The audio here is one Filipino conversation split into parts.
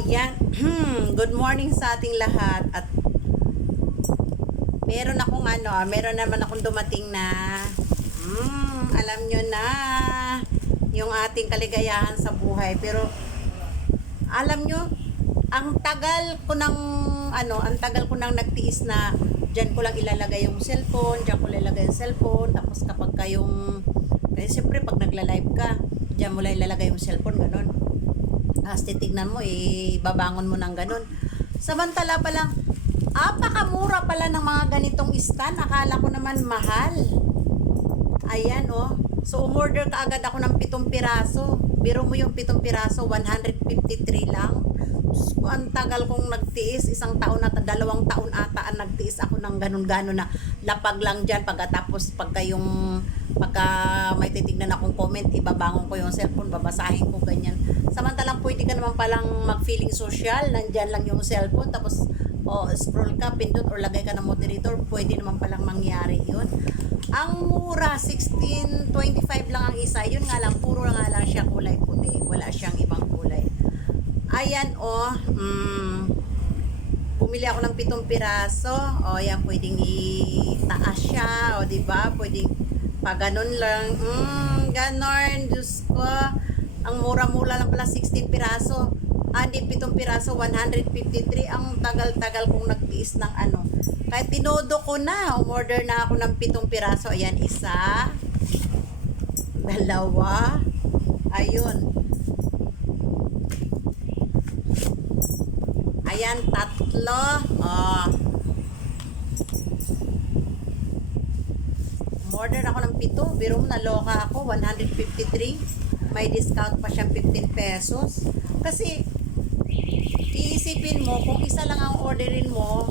Ayan, good morning sa ating lahat. At meron naman akong dumating na, alam nyo na, yung ating kaligayahan sa buhay. Pero, alam nyo, ang tagal ko nang nagtiis na, dyan ko lang ilalagay yung cellphone, tapos kapag kasi siyempre pag nagla-live ka, dyan mo lang ilalagay yung cellphone, ganun. Tapos titignan mo, babangon mo ng ganun. Samantala palang, apakamura pala ng mga ganitong stand. Akala ko naman mahal. Ayan, oh. So, umorder ka agad ako ng 7 piraso. Biro mo yung 7 piraso, 153 lang. So, ang tagal kong nagtiis, 1 taon at 2 taon ata ang nagtiis ako ng ganun-ganon na lapag lang dyan. Pagkatapos, pagka may titignan akong comment, ibabangon ko yung cellphone, babasahin ko ganyan. Samantalang pwede ka naman palang mag-feeling social, nandyan lang yung cellphone, tapos scroll ka, pindot, or lagay ka ng moderator, pwede naman palang mangyari yun. Ang mura, 16.25 lang ang isa. Yun nga lang, puro nga lang siya kulay puti. Wala siyang ibang kulay. Ayan, bumili ako ng 7 piraso. Yan, pwedeng itaas siya. Diba? Pwedeng pa ganun lang. Ganon. Diyos ko. Ang mura-mura lang pala, 16 piraso. Hindi, 7 piraso, 153. Ang tagal-tagal kong nagtiis ng Kahit tinodo ko na. Umorder na ako ng 7 piraso. Ayan, 1, 2. Ayun. Ayan, 3. Umorder ako ng 7. Biro mo, naloka ako. 153. May discount pa siyang 15 pesos. Kasi, iisipin mo, kung isa lang ang orderin mo,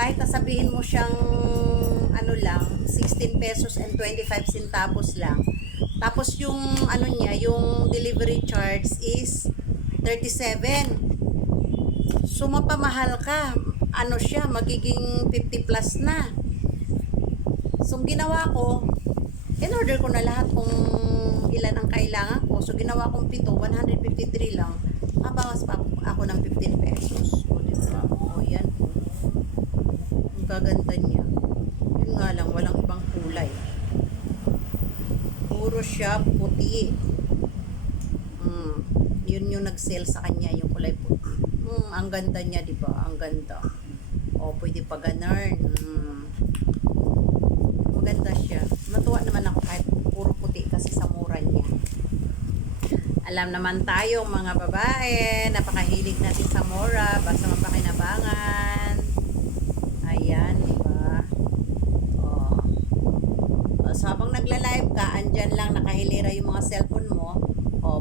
kahit nasabihin mo siyang 16 pesos and 25 centavos lang. Tapos yung yung delivery charge is 37. So mapamahal ka. Siya, magiging 50 plus na. So ginawa ko, in-order ko na lahat kung ilan ang kailangan ko. So ginawa kong 7, 153 lang. Bawas pa ako ng 15 pesos. Diba? Yan. Ang gaganda niya. Yun nga lang, walang ibang kulay. Puro siya puti. Yun yung nag-sale sa kanya, yung kulay puti. Ang ganda niya, diba? Ang ganda. Pwede pa ganun. Maganda siya. Matuwa naman ako kahit puro puti kasi sa mura niya. Alam naman tayo mga babae, napakahilig natin sa mura, basta mapakinabangan. Ayan, diba? So habang nagla-live ka, andyan lang nakahilera yung mga cellphone mo.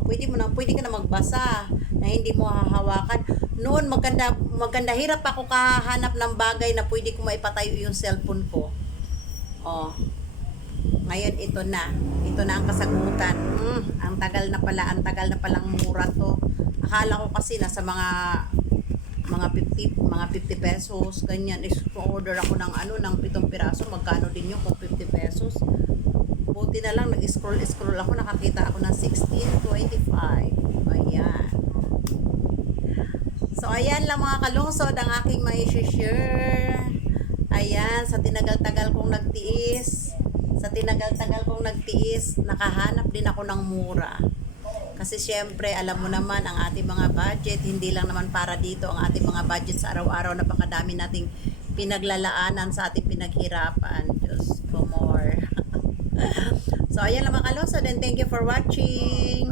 Pwede ka na magbasa na hindi mo hahawakan. Noon maganda hirap ako kahanap ng bagay na pwede ko maipatayo yung cellphone ko. Ngayon ito na ang kasagutan. Ang tagal na palang mura to. Akala ko kasi nasa mga 50 pesos ganyan. Order ako ng 7 piraso, magkano din yung 50 pesos. Buti na lang nag-scroll ako, nakakita ako ng 16.25. Ayan. So ayan lang mga kalungsod ang aking mai-share. Ayan, sa tinagal-tagal kong nagtiis, nakahanap din ako ng mura. Kasi syempre, alam mo naman, ang ating mga budget, hindi lang naman para dito, ang ating mga budget sa araw-araw, napakadami nating pinaglalaanan sa ating pinaghirapan. Diyos ko more. So, ayan lang mga kalungsod, and thank you for watching.